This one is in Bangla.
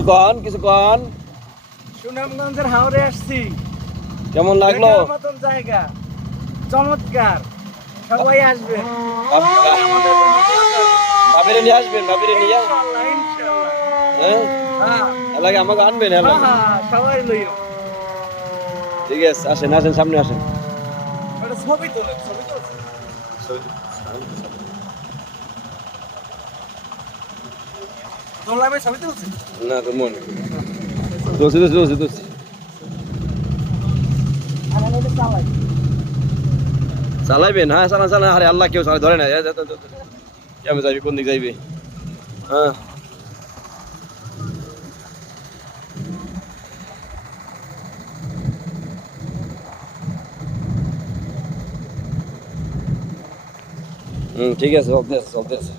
কিছু কন। সুনামগঞ্জের হাওড়ে আসছি। কেমন লাগলো? দেখার মতন জায়গা, চমৎকার। সবাই আসবেন। ভাবিরে নিয়ে আসবেন, ভাবিরে নিয়ে। ইনশাআল্লাহ, ইনশাআল্লাহ। হ্যাঁ, হ্যাঁ, এলাকে আমাকে আনবেন হ্যাঁ, এলাকে। হ্যাঁ, সবাই লইও। ঠিক আছে, আসেন আসেন, সামনে আসেন। একটা ছবি তোলেন, ছবি তুলছেন? তোলা ভাই ছবি তুলছেন? না তো মনে দোষী আর আমি এটা চালাই। চালাইবেন। হ্যাঁ, চালান চালান। আরে আল্লাহ, কেউ চালাই ধরে না। কেমন যাইবি, কোন দিক যাইবি? হ্যাঁ, ঠিক আছে, চলতে আছে।